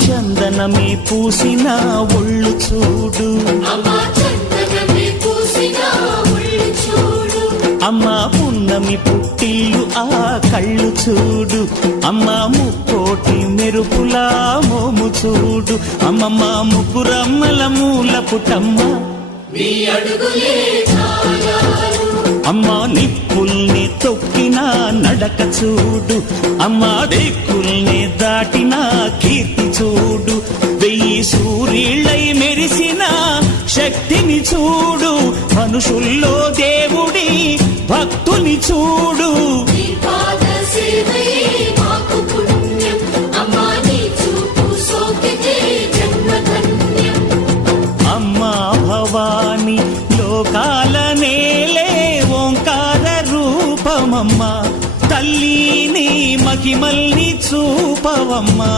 చందనమే పూసిన ఒళ్ళు చూడు, అమ్మా పున్నమి పుట్టిల్లు ఆ కళ్ళు చూడు, అమ్మా ముక్కోటి మెరుపులా మోము చూడు, అమ్మమ్మ ముగ్గురమ్మల మూల పుటమ్మ అమ్మా నిప్పుల్ని తొక్కిన నడక చూడు, అమ్మా దిక్కుల్ని దాటిన కీర్తి చూడు, 1000 సూర్యుళ్ళై మెరిసిన శక్తిని చూడు, మనుషుల్లో దేవుడి భక్తుని చూడు. అమ్మా భవాని లోకాల నేలే ఓంకార రూపమమ్మా, తల్లిని మహిమల్ని చూపవమ్మా.